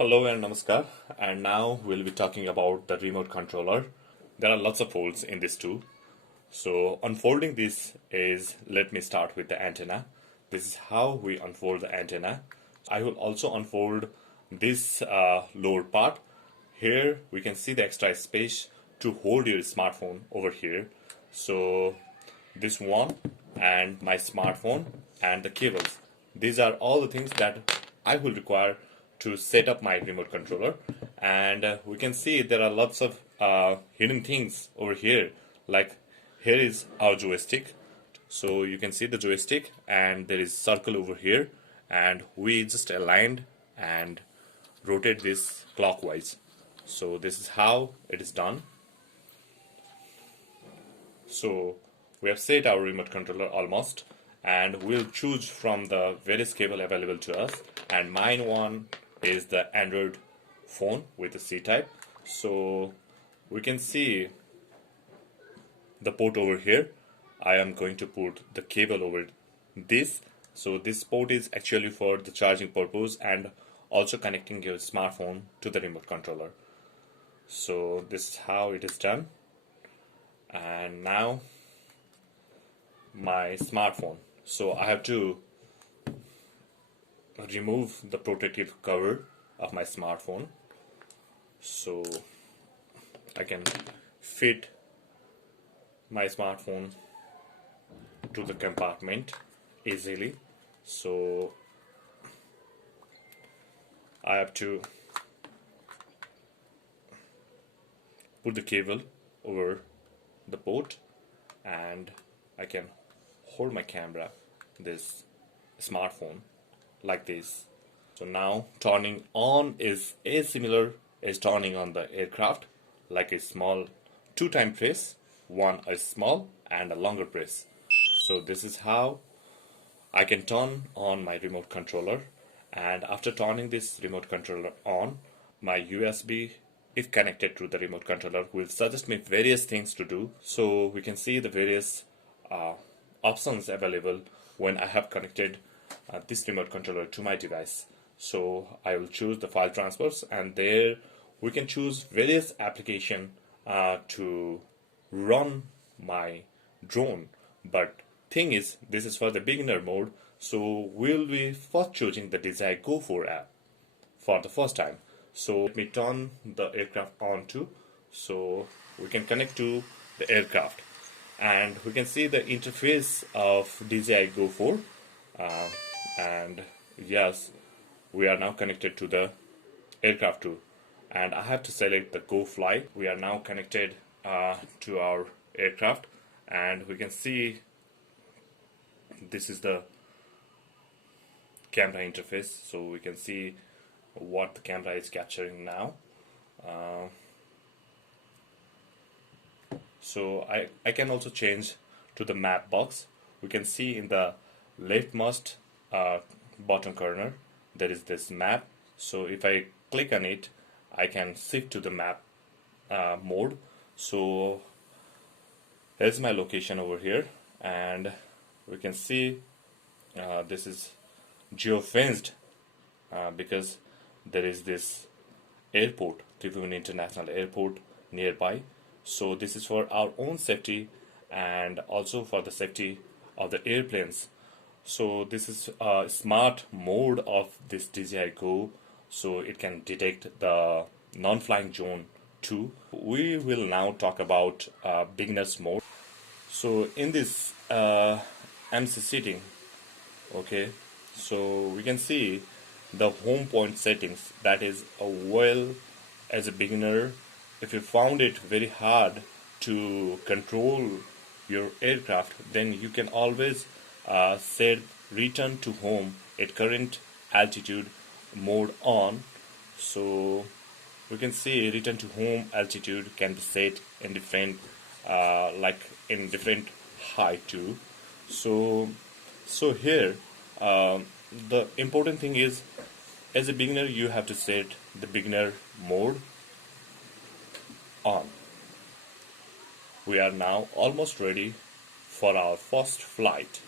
Hello and namaskar, and now we'll be talking about the remote controller. There are lots of folds in this too. So unfolding this is, let me start with the antenna. This is how we unfold the antenna. I will also unfold this lower part. Here we can see the extra space to hold your smartphone over here. So this one and my smartphone and the cables. These are all the things that I will require to set up my remote controller. And we can see there are lots of hidden things over here. Like here is our joystick. So you can see the joystick and there is circle over here, and we just aligned and rotate this clockwise. So this is how it is done. So we have set our remote controller almost, and we'll choose from the various cable available to us, and mine one is the Android phone with the C-type. So we can see the port over here. I am going to put the cable over this. So this port is actually for the charging purpose and also connecting your smartphone to the remote controller. So this is how it is done. And now my smartphone. So I have to remove the protective cover of my smartphone so I can fit my smartphone to the compartment easily. So I have to put the cable over the port, and I can hold my camera, this smartphone, like this. So now turning on is as similar as turning on the aircraft, like a small 2-time press, one a small and a longer press. So this is how I can turn on my remote controller. And after turning this remote controller on, my USB, if connected to the remote controller, will suggest me various things to do. So we can see the various options available when I have connected this remote controller to my device. So I will choose the file transfers, and there we can choose various application to run my drone. But thing is, this is for the beginner mode, so we'll be first choosing the Dji Go 4 app for the first time. So let me turn the aircraft on too, so we can connect to the aircraft, and we can see the interface of Dji Go 4, and yes, we are now connected to the aircraft too, and I have to select the Go Fly. We are now connected to our aircraft, and we can see this is the camera interface, so we can see what the camera is capturing now. So I can also change to the map box. We can see in the leftmost bottom corner there is this map. So if I click on it, I can shift to the map mode. So here's my location over here, and we can see this is geo-fenced because there is this airport, Tribhuvan International Airport, nearby. So this is for our own safety and also for the safety of the airplanes. So this is a smart mode of this Dji Go, so it can detect the non-flying zone too. We will now talk about beginners mode. So in this MC setting, okay, so we can see the home point settings. That is as a beginner, if you found it very hard to control your aircraft, then you can always set return to home at current altitude mode on. So we can see return to home altitude can be set in different like in different height too. So here the important thing is, as a beginner, you have to set the beginner mode on. We are now almost ready for our first flight.